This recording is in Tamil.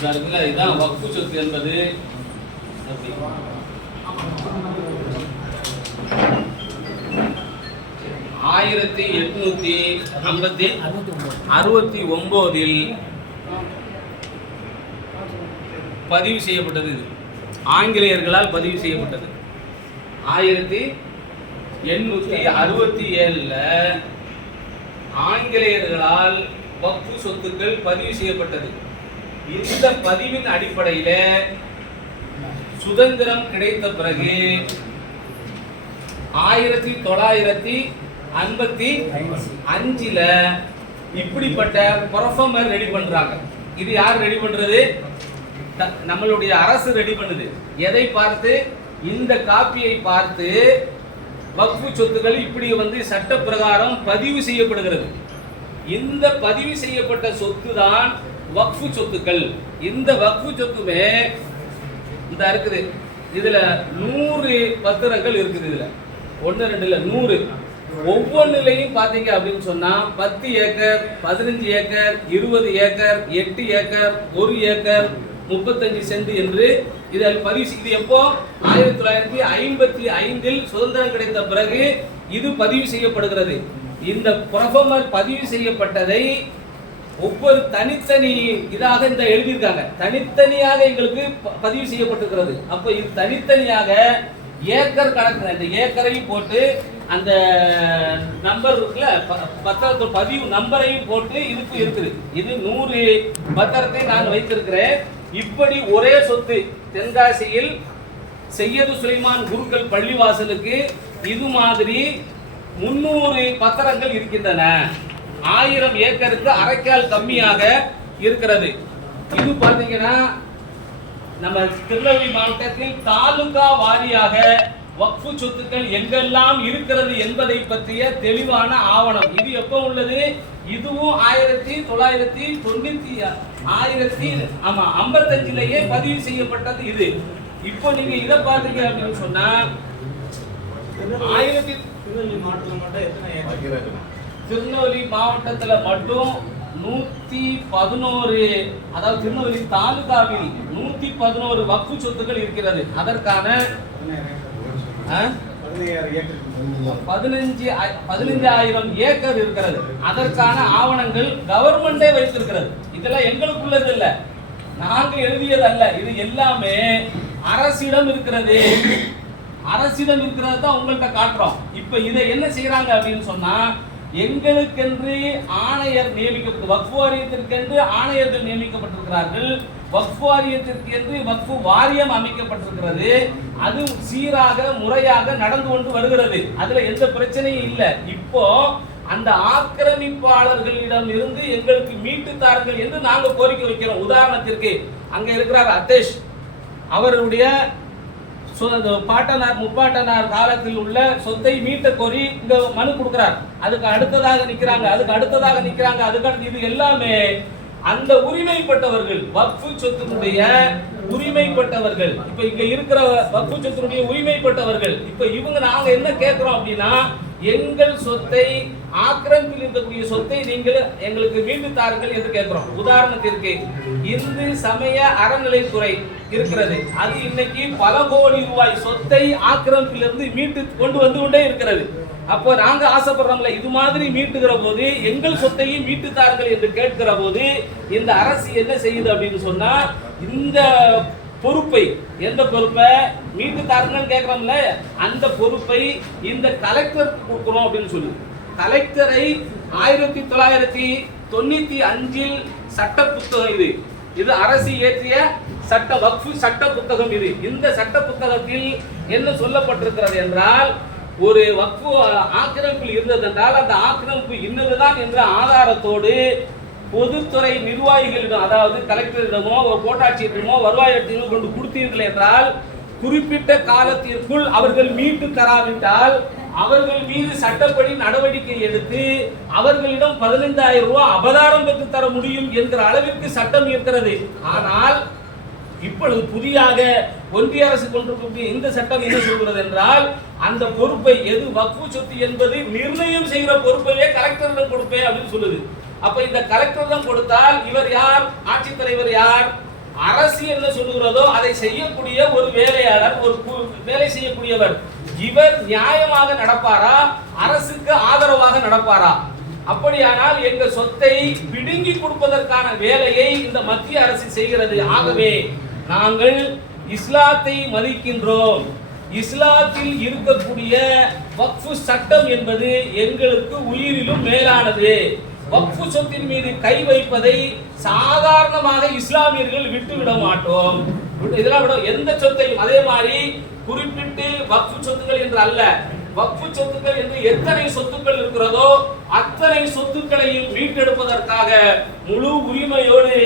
இருக்குல்ல வக்ஃபு சொத்து என்பது. ஆயிரத்தி எட்நூத்தி ஐம்பத்தி அறுபத்தி ஒன்பதில் பதிவு செய்யப்பட்டது இது. ஆங்கிலேயர்களால் பதிவு செய்யப்பட்டது. ஆயிரத்தி எண்ணூத்தி அறுபத்தி ஏழுல ஆங்கிலேயர்களால் வக்ஃபு சொத்துக்கள் பதிவு செய்யப்பட்டது. இந்த பதிவின் அடிப்படையில சுதந்திரம் கிடைத்த பிறகு ஆயிரத்தி தொள்ளாயிரத்தி ஐம்பத்தி அஞ்சுல இப்படிப்பட்ட பர்ஃபார்மர் ரெடி பண்றாங்க. இது யார் ரெடி பண்றது? நம்மளுடைய அரசு ரெடி பண்ணுது. எதை பார்த்து? இந்த காப்பியை பார்த்து வக்ஃபு சொத்துக்கள் இப்படி வந்து சட்ட பிரகாரம் பதிவு செய்யப்படுகிறது. இந்த பதிவு செய்யப்பட்ட சொத்து தான் வக்ஃபு சொத்துக்கள். இந்த வக்ஃபு சொத்துமே இந்த இருக்குது. இதுல நூறு பத்திரங்கள் இருக்குது இதுல. ஒன்று ரெண்டு நூறு. ஒவ்வொன்றுலையும் பார்த்தீங்க அப்படின்னு சொன்னால் பத்து ஏக்கர் பதினஞ்சு ஏக்கர் இருபது ஏக்கர் எட்டு ஏக்கர் ஒரு ஏக்கர் முப்பத்தஞ்சு சென்ட் என்று இதில் பதிவு செய்து எப்போ? ஆயிரத்தி தொள்ளாயிரத்தி ஐம்பத்தி ஐந்தில் சுதந்திரம் கிடைத்த பிறகு இது பதிவு செய்யப்படுகிறது. இந்த புரஃபமர் பதிவு செய்யப்பட்டதை ஒவ்வொரு தனித்தனி இதாக இந்த எழுதியிருக்காங்க. தனித்தனியாக எங்களுக்கு ப- பதிவு செய்யப்பட்டிருக்கிறது. அப்போ இது தனித்தனியாக ஏக்கர் கணக்கு இந்த ஏக்கரையும் போட்டு அந்த நம்பர் இருக்குல்ல ப- பதிவு நம்பரையும் போட்டு இதுக்கு இருக்குது. இது நூறு பத்திரத்தை நான் வைத்திருக்கிறேன். இப்படி ஒரே சொத்து தென்காசியில் செய்யது சுலைமான் குருக்கள் பள்ளிவாசலுக்கு இது மாதிரி முன்னூறு பத்திரங்கள் இருக்கின்றன. ஆயிரம் ஏக்கருக்கு அரைக்கால் கம்மியாக இருக்கிறது. இது பார்த்தீங்கன்னா நம்ம திருநெல்வேலி மாவட்டத்தில் தாலுகா வாரியாக வக்ஃபு சொத்துக்கள் எங்கெல்லாம் இருக்கிறது என்பதை பற்றிய தெளிவான ஆவணம். இது எப்போ உள்ளது? இதுவும் ஆயிரத்தி தொள்ளாயிரத்தி தொண்ணூத்தி ஆயிரத்தி ஆமா ஐம்பத்தஞ்சிலேயே பதிவு செய்யப்பட்டது இது. இப்போ நீங்க இதை பார்த்தீங்க அப்படின்னு சொன்னா ஆயிரத்தி திருநெல்வேலி மாவட்டத்தில் மட்டும் எத்தனை ஏக்கர்? திருநெல்வேலி மாவட்டத்துல மட்டும் நூத்தி பதினோரு அதாவது திருநெல்வேலி தாலுகாவில் நூத்தி பதினோரு வக்கு சொத்துக்கள் இருக்கிறது. அதற்கான ஆ? பதினஞ்சு ஆய்- பதினஞ்சாயிரம் ஏக்கர் இருக்கிறது. அதற்கான ஆவணங்கள் கவர்மெண்டே வைத்திருக்கிறது. இதெல்லாம் எங்களுக்குள்ளது இல்ல. நாங்கள் எழுதியது அல்ல. இது எல்லாமே அரசிடம் இருக்கிறது. அரசிடம் இருக்கிறது தான் உங்கள்கிட்ட காட்டுறோம். இப்ப இதை என்ன செய்யறாங்க அப்படின்னு சொன்னா எங்களுக்கென்று ஆணையர் நியமிக்கப்பட்டு வக்ஃபு வாரியத்திற்கென்று ஆணையர்கள் நியமிக்கப்பட்டிருக்கிறார்கள். வக்ஃபு வாரியத்திற்கு என்று வக்ஃபு வாரியம் அமைக்கப்பட்டிருக்கிறது. அது சீராக முறையாக நடந்து கொண்டு வருகிறது. அதுல எந்த பிரச்சனையும் இல்லை. இப்போ அந்த ஆக்கிரமிப்பாளர்களிடம் இருந்து எங்களுக்கு மீட்டு தாருங்கள் என்று நாங்கள் கோரிக்கை வைக்கிறோம். உதாரணத்திற்கு அங்க இருக்கிறார் அத்தேஷ். அவருடைய பாட்டனார் முப்பாட்டனார் காலத்தில் உள்ள சொத்தை மீட்ட கோரி இங்க மனு கொடுக்கிறார். அதுக்கு அடுத்ததாக நிக்கிறாங்க அதுக்கு அடுத்ததாக நிக்கிறாங்க அதுக்கு இது எல்லாமே அந்த உரிமைப்பட்டவர்கள் வக்ஃபு சொத்தினுடைய உரிமைப்பட்டவர்கள். இப்ப இங்க இருக்கிற வக்ஃபு சொத்தினுடைய உரிமைப்பட்டவர்கள். இப்ப இவங்க நாங்க என்ன கேட்கிறோம் அப்படின்னா எங்கள் சொத்தை ஆக்கிரமிப்பில் இருக்கக்கூடிய சொத்தை நீங்கள் எங்களுக்கு மீண்டு தாருங்கள் என்று கேட்கிறோம். உதாரணத்திற்கு இந்து சமய அறநிலைத்துறை இருக்கிறது. அது இன்னைக்கு பல கோடி ரூபாய் சொத்தை ஆக்கிரமிப்பிலிருந்து மீட்டு கொண்டு வந்து கொண்டே இருக்கிறது. அப்போ நாங்க ஆசைப்படுறோம்ல இது மாதிரி மீட்டுகிற போது எங்கள் சொத்தையும் மீட்டு தாருங்கள் என்று கேட்கிற போது இந்த அரசு என்ன செய்யுது அப்படின்னு சொன்னா இந்த பொறுப்பை எந்த பொறுப்பை? மீட்டு தாருங்கன்னு கேட்குறோம்ல அந்த பொறுப்பை இந்த கலெக்டருக்கு கொடுக்குறோம் அப்படின்னு சொல்லி கலெக்டரை ஆயிரத்தி தொள்ளாயிரத்தி தொண்ணூத்தி அஞ்சில் சட்ட புத்தகம் இது. இது அரசு இயற்றிய சட்ட வக்ஃபு சட்ட புத்தகம் இது. இந்த சட்ட புத்தகத்தில் என்ன சொல்லப்பட்டிருக்கிறது என்றால் ஒரு வக்ஃபு ஆக்கிரமிப்பில் இருந்தது என்றால் அந்த ஆக்கிரமிப்பு இன்னதுதான் என்ற ஆதாரத்தோடு பொதுத்துறை நிர்வாகிகளிடம் அதாவது கலெக்டரிடமோ ஒரு கோட்டாட்சியரிடமோ வருவாயத்தினோ கொண்டு கொடுத்தீர்கள் என்றால் குறிப்பிட்ட காலத்திற்குள் அவர்கள் மீட்டு தராவிட்டால் அவர்கள் மீது சட்டப்படி நடவடிக்கை எடுத்து அவர்களிடம் பதினைந்தாயிரம் ரூபாய் அபதாரம் பெற்று தர முடியும் என்கிற அளவிற்கு சட்டம் இருக்கிறது. ஆனால் இப்பொழுது புதியாக ஒன்றிய அரசு கொண்டிருக்கக்கூடிய இந்த சட்டம் என்ன சொல்கிறது என்றால் அந்த பொறுப்பை எது? வக்கு சொத்து என்பது நிர்ணயம் செய்கிற பொறுப்பையே கலெக்டரிடம் கொடுப்பேன் அப்படின்னு சொல்லுது. அப்ப இந்த கலெக்டரிடம் கொடுத்தால் இவர் யார்? ஆட்சித்தலைவர் யார்? அரசு என்ன சொல்லுகிறதோ அதை செய்யக்கூடிய ஒரு வேலையாளர் ஒரு வேலை செய்யக்கூடியவர். இவர் நியாயமாக நடப்பாரா? அரசுக்கு ஆதரவாக நடப்பாரா? அப்படியானால் எங்க சொத்தை பிடுங்கி கொடுப்பதற்கான வேலையை இந்த மத்திய அரசு செய்கிறது. ஆகவே நாங்கள் இஸ்லாத்தை மதிக்கின்றோம். இஸ்லாத்தில் இருக்கக்கூடிய வக்ஃபு சட்டம் என்பது எங்களுக்கு உயிரிலும் மேலானது. வக்ஃபு சொத்தின் மீது கை வைப்பதை சாதாரணமாக இஸ்லாமியர்கள் விட்டுவிட மாட்டோம். இதெல்லாம் விட எந்த சொத்தையும் அதே மாதிரி குறிப்பிட்டு வக்ஃபு சொத்துக்கள் என்று அல்ல. வக்ஃபு சொத்துக்கள் என்று எத்தனை சொத்துக்கள் இருக்கிறதோ அத்தனை சொத்துக்களையும் மீட்டெடுப்பதற்காக முழு உரிமையோடு